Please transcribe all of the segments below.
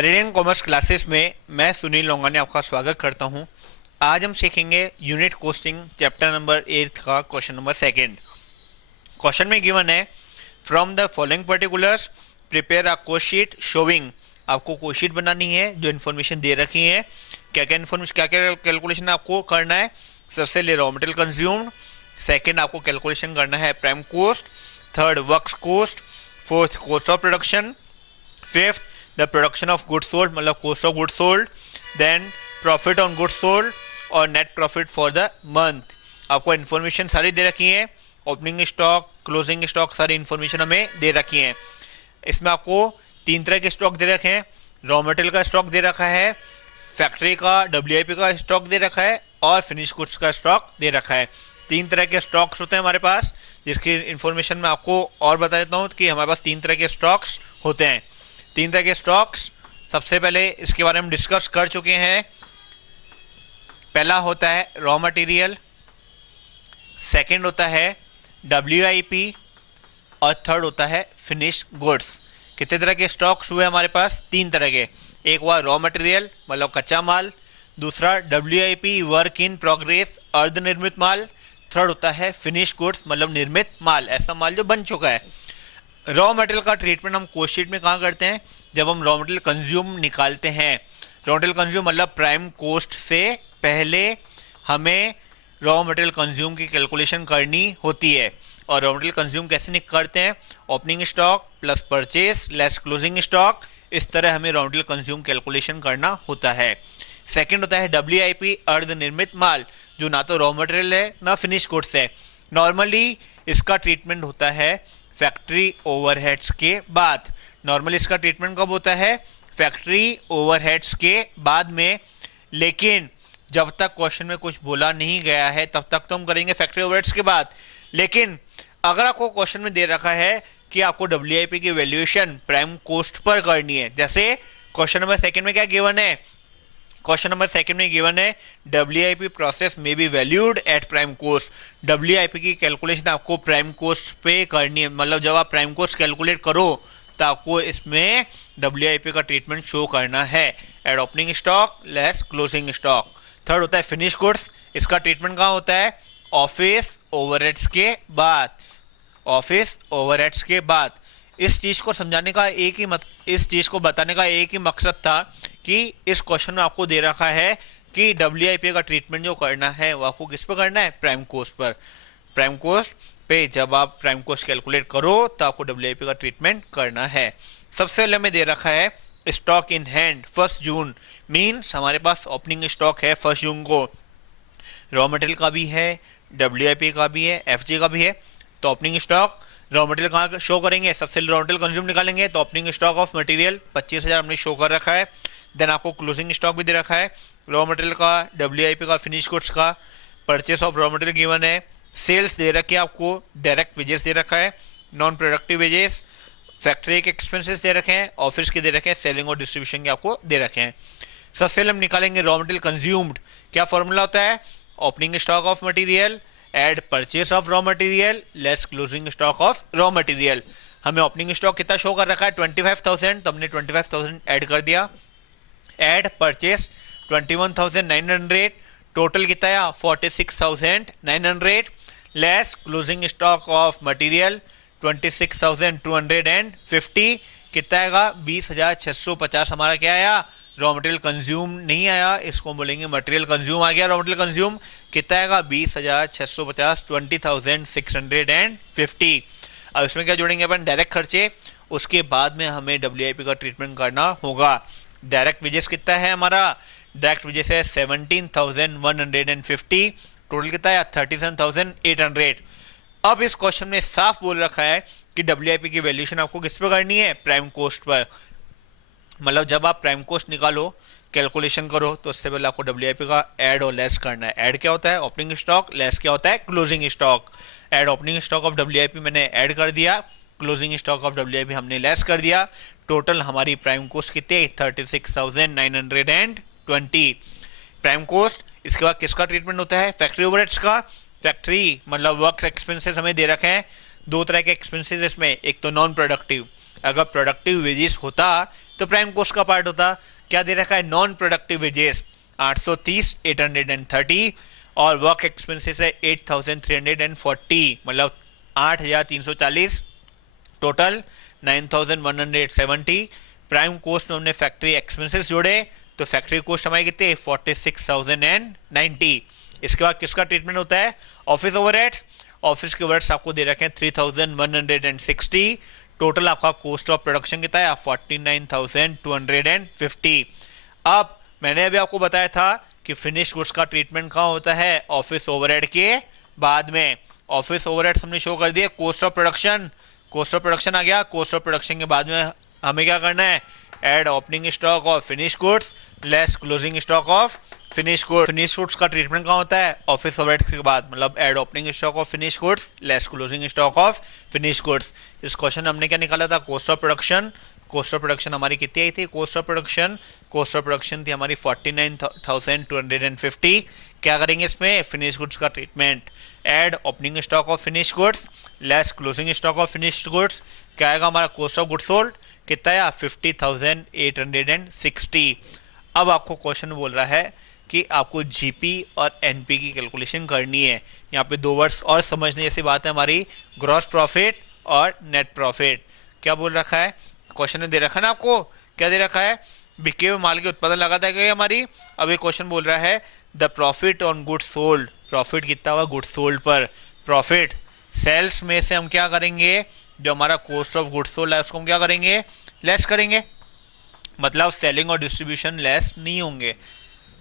Meridian commerce classes में मैं सुनील लोंगानी आपका स्वागत करता हूं। आज हम सीखेंगे यूनिट कोस्टिंग चैप्टर नंबर 8 का क्वेश्चन नंबर 2। क्वेश्चन में गिवन है from the following particulars prepare a cost sheet showing. आपको कोस्ट शीट बनानी है जो इन्फॉर्मेशन दे रखी है, क्या क्या कैलकुलेशन आपको करना है। सबसे पहले रॉ मटेरियल कंज्यूम्ड, सेकेंड आपको कैलकुलेशन करना है prime cost, third works cost, fourth cost of production, fifth the production of goods sold मतलब cost of goods sold, then profit on goods sold और net profit for the month. आपको information सारी दे रखी है, opening stock, closing stock, सारी information हमें दे रखी है। इसमें आपको 3 तरह के स्टॉक दे रखे हैं। रॉ मटेरियल का स्टॉक दे रखा है, फैक्ट्री का WIP का स्टॉक दे रखा है और फिनिश गुड्स का स्टॉक दे रखा है। 3 तरह के स्टॉक्स होते हैं हमारे पास, जिसकी इन्फॉर्मेशन मैं आपको और बता देता हूँ कि हमारे पास 3 तरह के स्टॉक्स होते हैं। 3 तरह के स्टॉक्स सबसे पहले इसके बारे में डिस्कस कर चुके हैं। पहला होता है रॉ मटेरियल, सेकंड होता है WIP और थर्ड होता है फिनिश गुड्स। कितने तरह के स्टॉक्स हुए हमारे पास? 3 तरह के। एक हुआ रॉ मटेरियल मतलब कच्चा माल, दूसरा WIP वर्क इन प्रोग्रेस अर्ध निर्मित माल, थर्ड होता है फिनिश गुड्स मतलब निर्मित माल, ऐसा माल जो बन चुका है। रॉ मटेरियल का ट्रीटमेंट हम कोस्ट शीट में कहाँ करते हैं? जब हम रॉ मटेरियल कंज्यूम निकालते हैं। रॉ मटेरियल कंज्यूम मतलब प्राइम कोस्ट से पहले हमें रॉ मटेरियल कंज्यूम की कैलकुलेशन करनी होती है। और रॉ मटेरियल कंज्यूम कैसे करते हैं? Opening stock plus purchase less closing stock, इस तरह हमें रॉ मटेरियल कंज्यूम कैलकुलेशन करना होता है। सेकेंड होता है WIP अर्ध निर्मित माल, जो ना तो रॉ मटेरियल है ना फिनिश गुड्स है। नॉर्मली इसका ट्रीटमेंट होता है फैक्ट्री ओवरहेड्स के बाद। नॉर्मली इसका ट्रीटमेंट कब होता है? फैक्ट्री ओवरहेड्स के बाद में। लेकिन जब तक क्वेश्चन में कुछ बोला नहीं गया है तब तक तो हम करेंगे फैक्ट्री ओवरहेड्स के बाद। लेकिन अगर आपको क्वेश्चन में दे रखा है कि आपको WIP की वैल्यूएशन प्राइम कोस्ट पर करनी है, जैसे क्वेश्चन नंबर 2 में क्या गिवन है? क्वेश्चन नंबर 2 में गिवन है WIP प्रोसेस में be valued at prime cost. WIP की कैलकुलेशन आपको प्राइम कोस्ट पे करनी है, मतलब जब आप प्राइम कोस्ट कैलकुलेट करो तो आपको इसमें WIP का ट्रीटमेंट शो करना है eight opening stock less closing stock. Third होता है फिनिश गुड्स, इसका ट्रीटमेंट कहाँ होता है? ऑफिस ओवरहेड्स के बाद। ऑफिस ओवरहेड्स के बाद। इस चीज़ को समझाने का इस चीज़ को बताने का एक ही मकसद था कि इस क्वेश्चन में आपको दे रखा है कि WIP का ट्रीटमेंट जो करना है वो आपको किस पर करना है? प्राइम कोस्ट पर। प्राइम कोस्ट पे जब आप प्राइम कोस्ट कैलकुलेट करो तो आपको WIP का ट्रीटमेंट करना है। सबसे पहले में दे रखा है stock in hand 1 June, means हमारे पास ओपनिंग स्टॉक है 1 जून को। रॉ मटेरियल का भी है, WIP का भी है, FG का भी है। तो ओपनिंग स्टॉक रॉ मटेरियल कहाँ शो करेंगे? सबसे रॉ मटेरियल कंज्यूम निकालेंगे तो ओपनिंग स्टॉक ऑफ मटेरियल 25,000 हमने शो कर रखा है। देन आपको क्लोजिंग स्टॉक भी दे रखा है, रॉ मटेरियल का, WIP का, फिनिश गुड्स का। Purchase of raw material given है, सेल्स दे रखी है आपको, डायरेक्ट वेजेस दे रखा है, नॉन प्रोडक्टिव वेजेस, फैक्ट्री के एक्सपेंसेस दे रखे हैं, ऑफिस के दे रखे हैं, सेलिंग और डिस्ट्रीब्यूशन के आपको दे रखे हैं। सबसे पहले हम निकालेंगे रॉ मटेरियल कंज्यूम्ड। क्या फॉर्मूला होता है? Opening stock of material add purchase of raw material less closing stock of raw material. हमें ओपनिंग स्टॉक कितना शो कर रखा है? 25,000, तो हमने 25,000 ऐड कर दिया। एड परचेस 21,900, टोटल कितना आया? 46,900 less closing stock of material 26,250, कितना आएगा? 20,650 हमारा क्या आया? रॉ मटेरियल कंज्यूम नहीं आया, इसको बोलेंगे मटेरियल कंज्यूम आ गया। रॉ मटेरियल कंज्यूम कितना आएगा? 20,650, 20,650। अब इसमें क्या जोड़ेंगे अपन? डायरेक्ट खर्चे। उसके बाद में हमें WIP का ट्रीटमेंट करना होगा। डायरेक्ट वेजेस कितना है हमारा? डायरेक्ट वेजेस है 17,150, टोटल कितना है? 37,800। अब इस क्वेश्चन में साफ बोल रखा है कि WIP की वैल्यूएशन आपको किस पर करनी है? प्राइम कोस्ट पर। मतलब जब आप प्राइम कोस्ट निकालो, कैलकुलेशन करो, तो उससे पहले आपको WIP का ऐड और लेस करना है। ऐड क्या होता है? ओपनिंग स्टॉक, लेस क्या होता है? Closing stock. Add opening stock of WIP मैंने ऐड कर दिया, क्लोजिंग स्टॉक ऑफ WIP हमने लेस कर दिया। टोटल हमारी प्राइम कोस्ट कितने? 36,920 प्राइम कोस्ट। इसके बाद किसका ट्रीटमेंट होता है? फैक्ट्री ओवरहेड्स का। फैक्ट्री मतलब वर्क एक्सपेंसेस हमें दे रखे हैं। 2 तरह के एक्सपेंसेस इसमें, एक तो नॉन प्रोडक्टिव अगर प्रोडक्टिव वेजेस होता तो प्राइम कॉस्ट का पार्ट होता। क्या दे रखा है, नॉन प्रोडक्टिव वेजेस 830 830 और वर्क एक्सपेंसेस है 8340, मतलब 8340, टोटल 9170। प्राइम कॉस्ट में हमने फैक्ट्री एक्सपेंसेस जोड़े तो फैक्ट्री कॉस्ट हमारी कितनी 46,090। इसके बाद किसका ट्रीटमेंट होता है, ऑफिस ओवरहेड्स। ऑफिस के ओवरहेड्स आपको दे रखे हैं 3160। टोटल आपका कॉस्ट ऑफ प्रोडक्शन कितना है 49,250। अब मैंने अभी आपको बताया था कि फिनिश गुड्स का ट्रीटमेंट कहाँ होता है, ऑफिस ओवरहेड के बाद में। ऑफिस ओवरहेड्स हमने शो कर दिए, cost of production, cost of production आ गया। कॉस्ट ऑफ प्रोडक्शन के बाद में हमें क्या करना है, add opening stock of finish goods less closing stock of finish goods. Finish goods का ट्रीटमेंट कहाँ होता है, ऑफिस ओवरहेड्स के बाद, मतलब add opening stock of finish goods less closing stock of finish goods. इस क्वेश्चन हमने क्या निकाला था, cost of production. Cost of production हमारी कितनी आई थी, कॉस्ट ऑफ प्रोडक्शन थी हमारी 49,250। क्या करेंगे इसमें, फिनिश गुड्स का treatment, add opening stock of finish goods less closing stock of finish goods. क्या आएगा हमारा, कॉस्ट ऑफ गुड्स सोल्ड कितना आया 50,860। अब आपको क्वेश्चन बोल रहा है कि आपको जीपी और एनपी की कैलकुलेशन करनी है। यहाँ पे दो वर्ड्स और समझने जैसी बात है हमारी, ग्रॉस प्रॉफिट और नेट प्रॉफिट। क्या बोल रखा है, क्वेश्चन ने दे रखा है ना आपको, क्या दे रखा है, बिके हुए माल के उत्पादन लागत है क्या हमारी। अब ये क्वेश्चन बोल रहा है the profit on goods sold, profit कितना हुआ गुड्स सोल्ड पर। प्रॉफिट सेल्स में से हम क्या करेंगे, जो हमारा कॉस्ट ऑफ गुड्स सोल्ड है उसको हम क्या करेंगे, लेस करेंगे। मतलब सेलिंग और डिस्ट्रीब्यूशन लेस नहीं होंगे।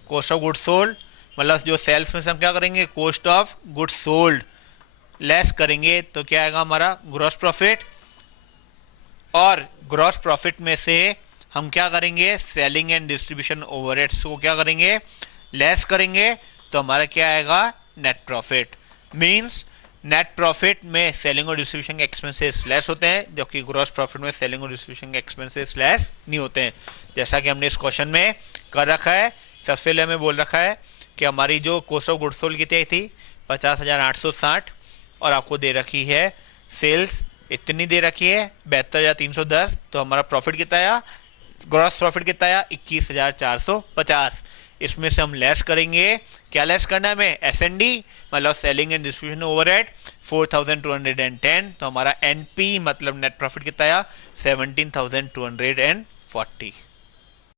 कॉस्ट ऑफ गुड्स सोल्ड मतलब जो सेल्स में से हम क्या करेंगे, cost of goods sold less करेंगे तो क्या आएगा हमारा ग्रॉस प्रॉफिट। और ग्रॉस प्रॉफिट में से हम क्या करेंगे, सेलिंग एंड डिस्ट्रीब्यूशन ओवरहेड्स को क्या करेंगे, लेस करेंगे तो हमारा क्या आएगा, net profit. Means net profit में सेलिंग और डिस्ट्रीब्यूशन के एक्सपेंसेस लेस होते हैं, जबकि ग्रॉस प्रॉफिट में सेलिंग और डिस्ट्रीब्यूशन के एक्सपेंसेस लेस नहीं होते हैं। जैसा कि हमने इस क्वेश्चन में कर रखा है, सबसे पहले हमें बोल रखा है कि हमारी जो कॉस्ट ऑफ गुड्स सोल्ड कितनी आई थी 50,860 और आपको दे रखी है सेल्स इतनी दे रखी है 72,310, तो हमारा प्रॉफिट कितना आया, ग्रॉस प्रॉफिट कितना आया 21,450। इसमें से हम लेस करेंगे, क्या लेस करना है हमें, एसएनडी मतलब सेलिंग एंड डिस्ट्रीब्यूशन ओवरहेड 4,210, तो हमारा एनपी मतलब नेट प्रॉफिट कितना आया 17,240।